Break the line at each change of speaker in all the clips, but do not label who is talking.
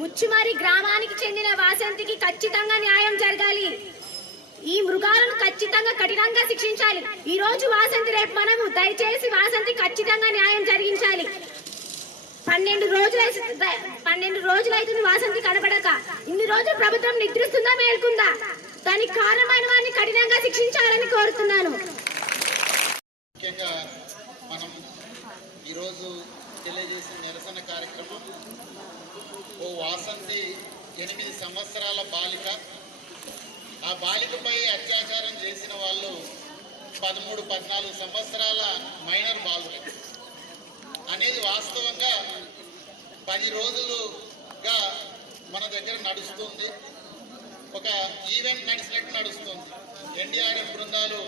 ముచ్చుమారి గ్రామానికి చెందిన వాసంతికి ఖచ్చితంగా న్యాయం జరగాలి. ఈ మృగాలను ఖచ్చితంగా కఠినంగా శిక్షించాలి. ఈ రోజు వాసంతి రేపు మనము. దయచేసి వాసంతి ఖచ్చితంగా న్యాయం జరిగించాలి. పన్నెండు రోజులై పన్నెండు రోజులైతుంది వాసంతి కనబడక. ఇన్ని రోజులు ప్రభుత్వం నిద్రిస్తుందా మేల్కుందా? దానికి కారణమైన వారిని కఠినంగా శిక్షించాలని కోరుతున్నాను
ముఖ్యంగా మనం ఈరోజు తెలియజేసిన నిరసన కార్యక్రమం ఓ వాసంతి ఎనిమిది సంవత్సరాల బాలిక. ఆ బాలికపై అత్యాచారం చేసిన వాళ్ళు పదమూడు పద్నాలుగు సంవత్సరాల మైనర్ బాలుడు. అనేది వాస్తవంగా పది రోజులుగా మన దగ్గర నడుస్తుంది. ఒక ఈవెంట్ నడిచినట్టు నడుస్తుంది. ఎన్డీఆర్ఎఫ్ బృందాలు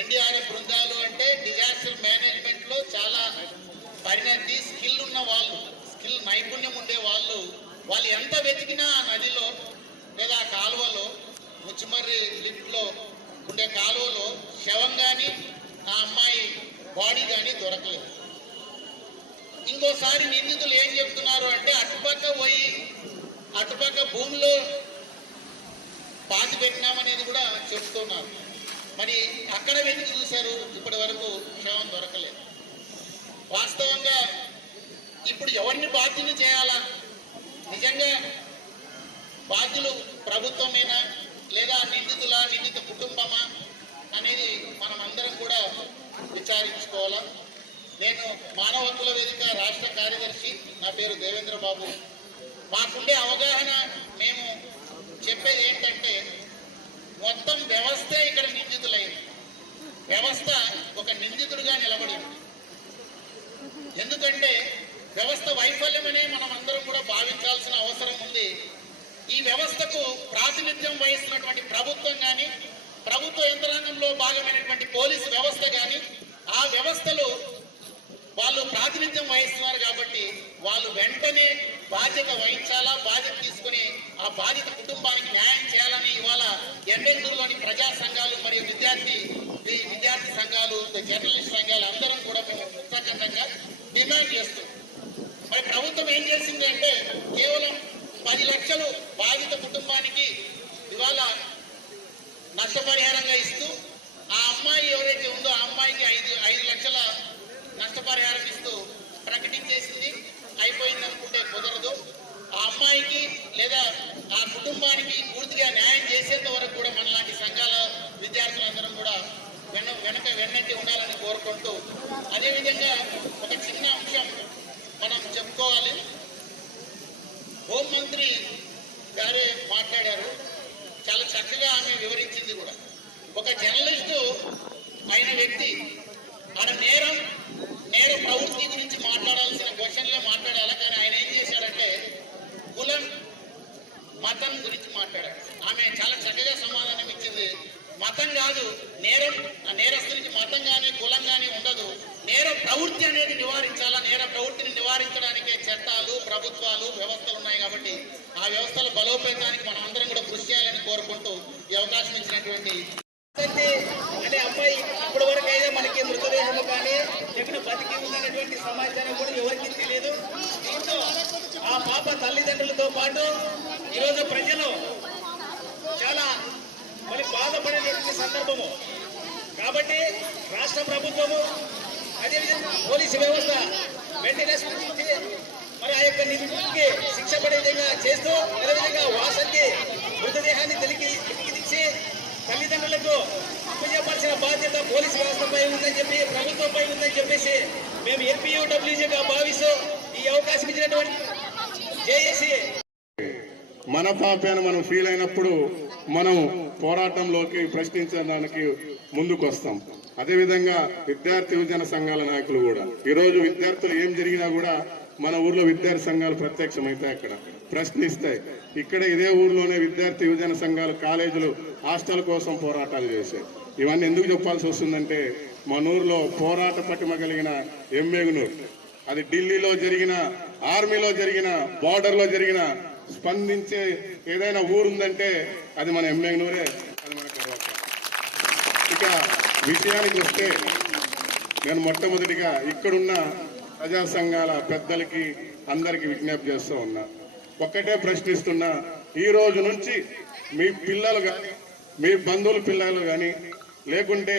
ఎన్డీఆర్ఎఫ్ బృందాలు అంటే డిజాస్టర్ మేనేజ్మెంట్లో చాలా పరిణతి స్కిల్ ఉన్న వాళ్ళు స్కిల్ నైపుణ్యం ఉండే వాళ్ళు వాళ్ళు ఎంత వెతికినా ఆ నదిలో లేదా ఆ కాలువలో ముచ్చిమర్రి లిఫ్ట్లో ఉండే కాలువలో శవం కానీ ఆ అమ్మాయి బాడీ కానీ దొరకలేదు. ఇంకోసారి నిందితులు ఏం చెప్తున్నారు అంటే అటుపక్క పోయి అటుపక్క భూమిలో పాతి పెట్టినామనేది కూడా చెప్తున్నారు. మరి అక్కడ వెతికి చూశారు ఇప్పటి వరకు శవం దొరకలేదు. వాస్తవంగా ఇప్పుడు ఎవరిని బాధ్యులు చేయాలా? నిజంగా బాధ్యులు ప్రభుత్వమేనా? లేదా నిందితుల? నిందిత కుటుంబమా? అనేది మనం అందరం కూడా విచారించుకోవాలా. నేను మానవ హక్కుల వేదిక రాష్ట్ర కార్యదర్శి నా పేరు దేవేంద్ర బాబు మాకుండే అవగాహన మేము చెప్పేది ఏంటంటే మొత్తం వ్యవస్థే ఇక్కడ నిందితులైంది. వ్యవస్థ ఒక నిందితుడిగా నిలబడింది. ఎందుకంటే వ్యవస్థ వైఫల్యమనే మనం అందరం కూడా భావించాల్సిన అవసరం ఉంది. ఈ వ్యవస్థకు ప్రాతినిధ్యం వహిస్తున్నటువంటి ప్రభుత్వం కానీ ప్రభుత్వ యంత్రాంగంలో భాగమైనటువంటి పోలీసు వ్యవస్థ కానీ ఆ వ్యవస్థలు వాళ్ళు ప్రాతినిధ్యం వహిస్తున్నారు కాబట్టి వాళ్ళు వెంటనే బాధ్యత వహించాలా? బాధ్యత తీసుకుని ఆ బాధిత కుటుంబానికి న్యాయం చేయాలని ఇవాళ ఎండెందూరులోని ప్రజా సంఘాలు మరియు విద్యార్థి విద్యార్థి సంఘాలు జర్నలిస్ట్ సంఘాలు అందరం కూడా మేము ఉత్సాహంగా డిమాండ్ చేస్తున్నాం మరి ప్రభుత్వం ఏం చేసింది అంటే కేవలం పది లక్షలు బాధిత కుటుంబానికి ఇవాళ నష్టపరిహారంగా ఇస్తూ ఆ అమ్మాయి ఎవరైతే ఉందో ఆ అమ్మాయికి ఐదు ఐదు లక్షల నష్టపరిహారం ఇస్తూ ప్రకటించేసింది అయిపోయింది అనుకుంటే కుదరదు. ఆ అమ్మాయికి లేదా ఆ కుటుంబానికి పూర్తిగా న్యాయం చేసేంత వరకు కూడా మనలాంటి సంఘాల విద్యార్థులందరం కూడా వెన వెనక వెన్నట్టి ఉండాలని కోరుకుంటూ అదేవిధంగా ఒక చిన్న అంశం మనం చెప్పుకోవాలి. హోంమంత్రి గారే మాట్లాడారు. చాలా చక్కగా ఆమె వివరించింది కూడా. ఒక జర్నలిస్టు అయిన వ్యక్తి ఆడ నేరం నేర ప్రవృత్తి గురించి మాట్లాడాల్సిన క్వశ్చన్లే మాట్లాడాలి? కానీ ఆయన ఏం చేశాడంటే కులం మతం గురించి మాట్లాడాడు. ఆమె చాలా చక్కగా సమాధానం ఇచ్చింది. మతం కాదు నేరం ఆ నేరస్తునికి మతం కానీ కులం కానీ ఉండదు. నేర ప్రవృత్తి అనేది నివారించాలా? నేర ప్రవృత్తిని నివారించడానికే చట్టాలు ప్రభుత్వాలు వ్యవస్థలు ఉన్నాయి కాబట్టి ఆ వ్యవస్థలు బలోపేతానికి మనం అందరం కూడా కృషి చేయాలని కోరుకుంటూ ఈ అవకాశం ఇచ్చినటువంటి
అంటే అంటే అమ్మాయి ఇప్పటి వరకు అయితే మనకి మృతదేహము కానీ ఎక్కడ బతికి ఉందనేటువంటి సమాచారం కూడా ఎవరికి తెలియదు. దీంతో ఆ పాప తల్లిదండ్రులతో పాటు ఈరోజు ప్రజలు చాలా మరి బాధపడేటువంటి సందర్భము. కాబట్టి రాష్ట్ర ప్రభుత్వము అదేవిధంగా పోలీసు వ్యవస్థ వెంటనే స్పందించి మరి ఆ యొక్క నిధులకి శిక్ష పడే విధంగా చేస్తూ అదేవిధంగా వాసంతి మృతదేహాన్ని తెలికి తెలికిదిచ్చి తల్లిదండ్రులకు అప్పచెప్పాల్సిన బాధ్యత పోలీసు వ్యవస్థ చెప్పేసి మేము ఏపీయూడబ్ల్యూజీగా భావిస్తూ ఈ అవకాశం ఇచ్చినటువంటి జేఏసీ.
మన పాపాన్ని మనం ఫీల్ అయినప్పుడు మనం పోరాటంలోకి ప్రశ్నించడానికి ముందుకు వస్తాం అదేవిధంగా విద్యార్థి యువజన సంఘాల నాయకులు కూడా. ఈరోజు విద్యార్థులు ఏం జరిగినా కూడా మన ఊర్లో విద్యార్థి సంఘాలు ప్రత్యక్షమవుతాయి అక్కడ. ప్రశ్నిస్తాయి ఇక్కడ ఇదే ఊర్లోనే విద్యార్థి యువజన సంఘాలు కాలేజీలు హాస్టల్ కోసం పోరాటాలు చేశాయి ఇవన్నీ ఎందుకు చెప్పాల్సి వస్తుందంటే మన ఊర్లో పోరాట పటిమ కలిగిన ఎమ్మెగునూరు అది ఢిల్లీలో జరిగిన ఆర్మీలో జరిగిన బార్డర్లో జరిగిన స్పందించే ఏదైనా ఊరుందంటే అది మన ఎమ్మెగ్నూరే అది మన గర్వకారణం. ఇక విషయానికి వస్తే నేను మొట్టమొదటిగా ఇక్కడున్న ప్రజా సంఘాల పెద్దలకి అందరికీ విజ్ఞప్తి చేస్తూ ఉన్నా ఒక్కటే ప్రశ్నిస్తున్నా ఈ రోజు నుంచి మీ పిల్లలు కానీ మీ బంధువుల పిల్లలు కానీ లేకుంటే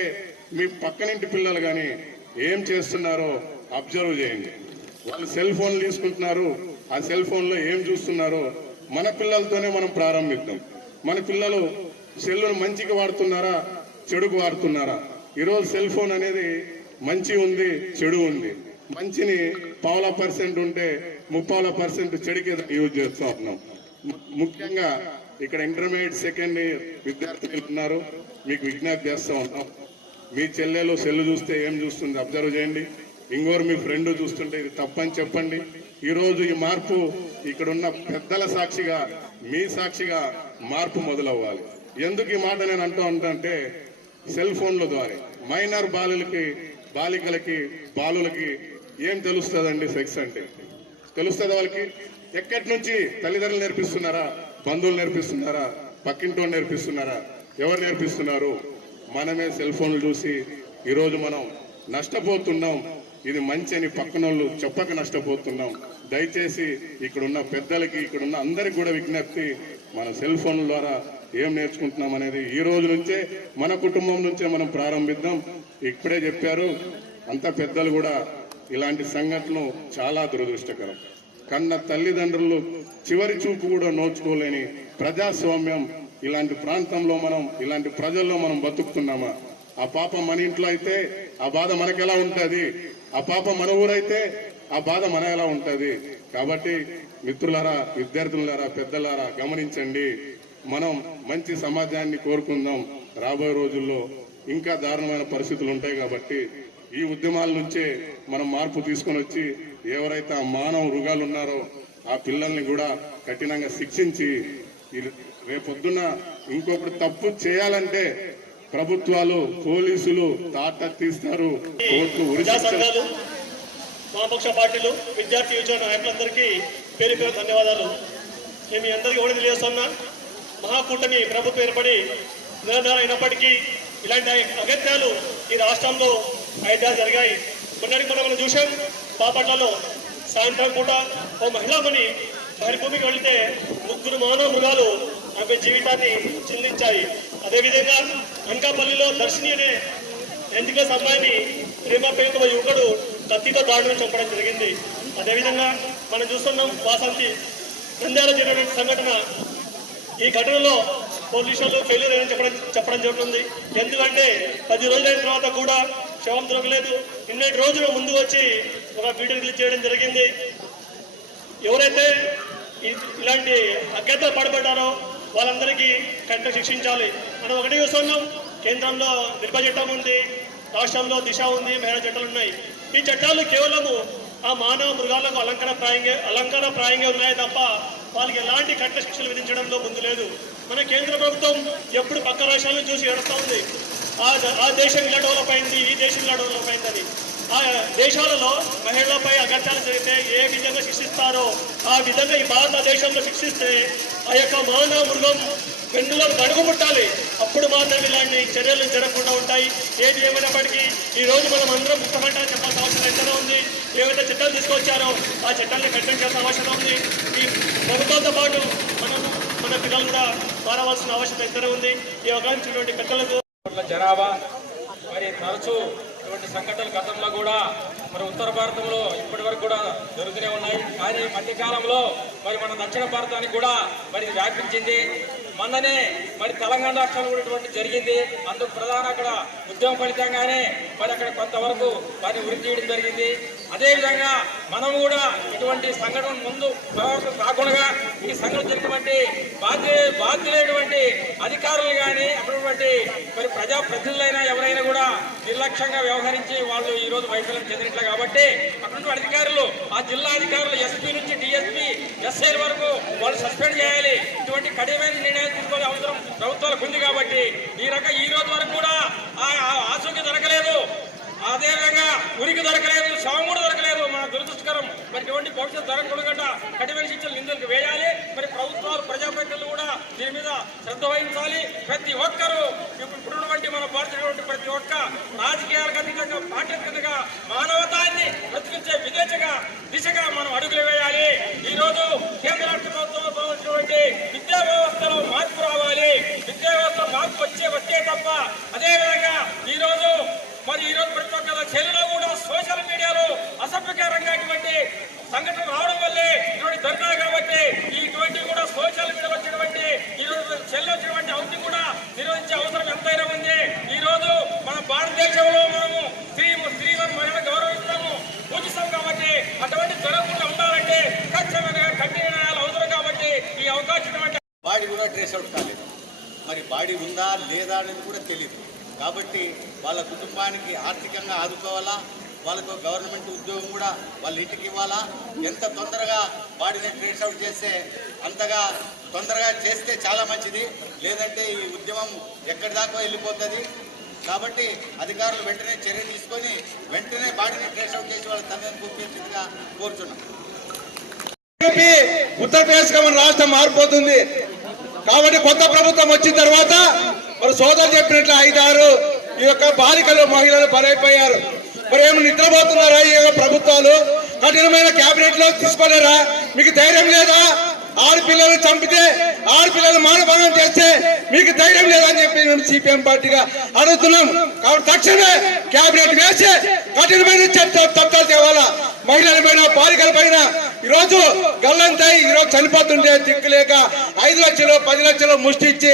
మీ పక్కనింటి పిల్లలు కానీ ఏం చేస్తున్నారో అబ్జర్వ్ చేయండి. వాళ్ళు సెల్ ఫోన్లు తీసుకుంటున్నారు ఆ సెల్ ఫోన్లో ఏం చూస్తున్నారో మన పిల్లలతోనే మనం ప్రారంభిద్దాం. మన పిల్లలు సెల్లును మంచిగా వాడుతున్నారా చెడుకు వాడుతున్నారా? ఈరోజు సెల్ ఫోన్ అనేది మంచి ఉంది చెడు ఉంది. మంచిని పావుల పర్సెంట్ ఉంటే ముప్పాల పర్సెంట్ చెడుకి యూజ్ చేస్తూ ఉన్నాం. ముఖ్యంగా ఇక్కడ ఇంటర్మీడియట్ సెకండ్ ఇయర్ విద్యార్థులు ఉన్నారు. మీకు విజ్ఞప్తి చేస్తూ ఉన్నాం మీ చెల్లెలు సెల్లు చూస్తే ఏం చూస్తుంది? అబ్జర్వ్ చేయండి. ఇంకోరు మీ ఫ్రెండ్ చూస్తుంటే ఇది తప్పని చెప్పండి. ఈరోజు ఈ మార్పు ఇక్కడ ఉన్న పెద్దల సాక్షిగా మీ సాక్షిగా మార్పు మొదలవ్వాలి. ఎందుకు ఈ మాట నేను అంటూ ఉంటానంటే సెల్ ఫోన్ల ద్వారా. మైనర్ బాలులకి బాలికలకి బాలులకి ఏం తెలుస్తుందండి సెక్స్ అంటే? తెలుస్తుంది వాళ్ళకి. ఎక్కడి నుంచి తల్లిదండ్రులు నేర్పిస్తున్నారా? బంధువులు నేర్పిస్తున్నారా? పక్కింటో నేర్పిస్తున్నారా? ఎవరు నేర్పిస్తున్నారు? మనమే సెల్ ఫోన్లు చూసి ఈరోజు మనం నష్టపోతున్నాం. ఇది మంచి అని పక్కన వాళ్ళు చెప్పక నష్టపోతున్నాం. దయచేసి ఇక్కడున్న పెద్దలకి ఇక్కడున్న అందరికి కూడా విజ్ఞప్తి మన సెల్ ఫోన్ల ద్వారా ఏం నేర్చుకుంటున్నాం అనేది ఈ రోజు నుంచే మన కుటుంబం నుంచే మనం ప్రారంభిద్దాం. ఇప్పుడే చెప్పారు అంత పెద్దలు కూడా ఇలాంటి సంఘటనలు చాలా దురదృష్టకరం. కన్న తల్లిదండ్రులు చివరి చూపు కూడా నోచుకోలేని ప్రజాస్వామ్యం ఇలాంటి ప్రాంతంలో మనం ఇలాంటి ప్రజల్లో మనం బతుకుతున్నామా? ఆ పాప మన ఇంట్లో అయితే ఆ బాధ మనకెలా ఉంటుంది? ఆ పాప మన ఊరైతే ఆ బాధ మన ఎలా ఉంటుంది? కాబట్టి మిత్రులారా విద్యార్థులారా పెద్దలారా గమనించండి. మనం మంచి సమాజాన్ని కోరుకుందాం రాబోయే రోజుల్లో. ఇంకా దారుణమైన పరిస్థితులు ఉంటాయి కాబట్టి ఈ ఉద్యమాల నుంచే మనం మార్పు తీసుకొని వచ్చి ఎవరైతే ఆ మానవ మృగాలు ఉన్నారో ఆ పిల్లల్ని కూడా కఠినంగా శిక్షించి రేపొద్దున ఇంకొకటి తప్పు చేయాలంటే ప్రభుత్వాలు పోలీసులు తాట తీస్తారు. కోర్టు
సంఘాలు వామపక్ష పార్టీలు విద్యార్థి యువజన నాయకులందరికీ పేరు పేరు ధన్యవాదాలు. నేను మీ అందరికీ కూడా తెలియజేస్తున్నా మహాకూటమి ప్రభుత్వం ఏర్పడి నిరాధారైనప్పటికీ ఇలాంటి అగత్యాలు ఈ రాష్ట్రంలో ఐదారు జరిగాయి. మొన్నటి మనం మనం చూసాం బాపట్లలో సాయంత్రం పూట ఓ మహిళామణి భూమికి వెళితే ముగ్గురు మానవ మృగాలు ఆమె జీవితాన్ని చిందించాయి. అదేవిధంగా అంకాపల్లిలో దర్శిని అనే ఎందుకే అమ్మాయిని ప్రేమ పేరుతో యువకుడు కత్తితో దాడులు చంపడం జరిగింది. అదేవిధంగా మనం చూస్తున్నాం వాసంతి నంద్యాల జరిగిన సంఘటన. ఈ ఘటనలో పోలీసులు ఫెయిల్యూర్ అని చెప్పడం చెప్పడం జరుగుతుంది. ఎందుకంటే పది రోజులైన తర్వాత కూడా శవం దొరకలేదు నిన్నటి రోజులు ముందు వచ్చి ఒక వీడియో క్లిక్ చేయడం జరిగింది. ఎవరైతే ఇలాంటి అజ్ఞత పడబడ్డారో వాళ్ళందరికీ కంట శిక్షించాలి మనం ఒకటి చూస్తున్నాం. కేంద్రంలో నిర్భ చట్టం ఉంది రాష్ట్రంలో దిశ ఉంది మహిళా చట్టాలు ఉన్నాయి. ఈ చట్టాలు కేవలము ఆ మానవ మృగాలకు అలంకరణ ప్రాయంగా అలంకరణ ప్రాయంగా ఉన్నాయి తప్ప వాళ్ళకి ఎలాంటి కఠిన శిక్షలు విధించడంలో ముందు లేదు. మన కేంద్ర ప్రభుత్వం ఎప్పుడు పక్క రాష్ట్రాలను చూసి ఏడుస్తూ ఉంది. ఆ ద- ఆ దేశం ఇలా డెవలప్ అయింది ఈ దేశం ఇలా డెవలప్ అయిందని. ఆ దేశాలలో మహిళలపై అగత్యాలు జరిగితే ఏ విధంగా శిక్షిస్తారో ఆ విధంగా ఈ భారతదేశంలో శిక్షిస్తే ఆ యొక్క మానవ మృగం వెన్నులో గడుగు పుట్టాలి. అప్పుడు మాత్రమే ఇలాంటి చర్యలు జరగకుండా ఉంటాయి. ఏది ఏమైనప్పటికీ ఈ రోజు మనం అందరం ముఖ్యమంత్రి చెప్పాల్సిన అవసరం ఎంతగా ఉంది. ఏవైతే చట్టాలు తీసుకొచ్చారో ఆ చట్టాన్ని కఠినం చేయాల్సిన అవసరం ఉంది. ఈ ప్రభుత్వంతో పాటు మనం మన పిల్లలు కూడా మారవలసిన అవసరం ఎంతనే ఉంది. ఈ అవగాహించినటువంటి పెద్దలకు
కోట్ల జనాభా మరి తరచూ ఇటువంటి సంఘటనలు గతంలో కూడా మరి ఉత్తర భారతంలో ఇప్పటి వరకు కూడా జరుగుతూనే ఉన్నాయి. కానీ మధ్యకాలంలో మరి మన దక్షిణ భారతానికి కూడా మరి వ్యాపించింది. మొన్ననే మరి తెలంగాణ రాష్ట్రంలో కూడా ఇటువంటి జరిగింది. అందుకు ప్రధాన అక్కడ ఉద్యమ ఫలితంగానే మరి అక్కడ కొంతవరకు మరి ఉరి తీయడం జరిగింది. అదేవిధంగా మనం కూడా ఇటువంటి సంఘటన ముందు పునరావృతం కాకుండా ఈ సంఘటన జరిగినటువంటి బాధ్య బాధ్యులైనటువంటి అధికారులు కానీ అటువంటి మరి ప్రజాప్రతినిధులైనా ఎవరైనా కూడా నిర్లక్ష్యంగా వ్యవహరించి వాళ్ళు ఈరోజు వైఫల్యం చెందినట్లు కాబట్టి అటువంటి అధికారులు ఆ జిల్లా అధికారులు ఎస్పీ నుంచి డిఎస్పీ ఎస్ఐ వరకు వాళ్ళు సస్పెండ్ చేయాలి. ఇటువంటి కఠినమైన నిర్ణయాలు తీసుకోవాల్సిన అవసరం ప్రభుత్వాలకు ఉంది కాబట్టి ఈ రకం ఈ రోజు వరకు కూడా ఆ ఆ- ఆచూకీ దొరకలేదు అదేవిధంగా ఉనికి దొరకలేదు శవం కూడా దొరకలేదు మన దురదృష్టకరం. మరి ఇటువంటి భవిష్యత్తు జరగకుండా కఠిన శిక్షలు నిందలకు వేయాలి. మరి ప్రభుత్వాలు ప్రజాప్రతినిధులు కూడా దీని మీద శ్రద్ధ వహించాలి. ప్రతి ఒక్కరూ ఇప్పుడు ఇప్పుడున్నటువంటి మన భారతీయ ప్రతి ఒక్క రాజకీయాలకు అతీతంగా పార్టీలకు మానవతాన్ని బ్రతికించే విదేశగా దిశగా మనం అడుగులు వేయాలి. విద్యా వ్యవస్థలో మార్పు రావాలి. విద్యా వ్యవస్థ మార్పు వచ్చే వచ్చే తప్ప అదేవిధంగా ఈరోజు ఈ రోజు మరి ఈ రోజు ప్రతి ఒక్క చెల్లిలో కూడా సోషల్ మీడియాలో అసభ్యకరంగా ఇటువంటి సంఘటన రావడం వల్లే ఇటువంటి దొరికాయి కాబట్టి ఇటువంటి కూడా సోషల్ మీడియాలో వచ్చినటువంటి ఈ రోజు చెల్లి వచ్చినటువంటి అవధి కూడా నిర్వహించే అవసరం ఎంతైనా ఉంది. ఈ రోజు మన భారతదేశంలో మనము స్త్రీ స్త్రీలను మహిళలు గౌరవిస్తాము పూజిస్తాం కాబట్టి అటువంటి జరగకుండా ఉండాలంటే ఖచ్చితంగా కఠిన నిర్ణయాలు అవసరం కాబట్టి ఈ అవకాశం
బాడీ కూడా ట్రేస్ అవుట్ కాలేదు. మరి బాడీ ఉందా లేదా అనేది కూడా తెలియదు కాబట్టి వాళ్ళ కుటుంబానికి ఆర్థికంగా ఆదుకోవాలా? వాళ్ళకు గవర్నమెంట్ ఉద్యోగం కూడా వాళ్ళ ఇంటికి ఇవ్వాలా? ఎంత తొందరగా బాడీని ట్రేస్ అవుట్ చేస్తే అంతగా తొందరగా చేస్తే చాలా మంచిది. లేదంటే ఈ ఉద్యమం ఎక్కడి దాకా వెళ్ళిపోతుంది? కాబట్టి అధికారులు వెంటనే చర్య తీసుకొని వెంటనే బాడీని ట్రేస్ అవుట్ చేసి వాళ్ళ తల్లిని పూర్తిగా కోరుచున్నాం.
ఉత్తరప్రదేశ్ రాష్ట్రం మారిపోతుంది. కాబట్టి కొత్త ప్రభుత్వం వచ్చిన తర్వాత మరి సోదరు చెప్పినట్లు ఐదారు ఈ యొక్క బాలికలు మహిళలు బలైపోయారు మరి ఏమి నిద్రపోతున్నారా ఈ యొక్క ప్రభుత్వాలు? కఠినమైన కేబినెట్లో తీసుకోలేరా? మీకు ధైర్యం లేదా? ఆడపిల్లలు చంపితే ఆడపిల్లలు మానభంగం చేస్తే మీకు ధైర్యం లేదని చెప్పి మేము సిపిఎం పార్టీగా అడుగుతున్నాం. కాబట్టి తక్షణమే కేబినెట్ వేసి కఠినమైన చట్టాలు తేవాలా? మహిళల పైన బాలికల పైన ఈరోజు గల్లంతాయి ఈరోజు చనిపోతుంటే దిక్కులేక ఐదు లక్షలు పది లక్షలు ముష్టి ఇచ్చి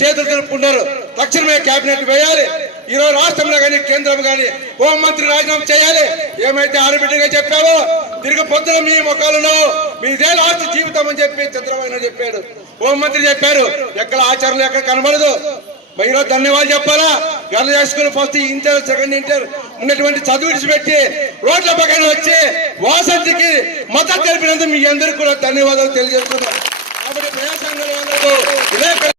చేతులు తెలుపుకున్నారు తక్షణమే కేబినెట్ వేయాలి. ఈరోజు రాష్ట్రంలో కానీ కేంద్రం కానీ హోంమంత్రి రాజీనామా చేయాలి. ఏమైతే ఆడబిడ్డగా చెప్పావో తిరిగి పొద్దున మీ ముఖాలలో మీదే లాస్ట్ జీవితం అని చెప్పి చంద్రబాబు చెప్పాడు. హోంమంత్రి చెప్పారు. ఎక్కడ ఆచరణ ఎక్కడ కనబడదు. మరి ఈరోజు ధన్యవాదాలు చెప్పాలా? గర్ల్ చేసుకుని ఫస్ట్ ఇంటర్ సెకండ్ ఇంటర్ ఉన్నటువంటి చదువు విడిచిపెట్టి రోడ్ల పక్కన వచ్చి వాసంతికి మద్దతు తెలిపినందుకు మీ అందరికీ కూడా ధన్యవాదాలు తెలియజేస్తున్నారు కాబట్టి ప్రజా వాళ్ళకు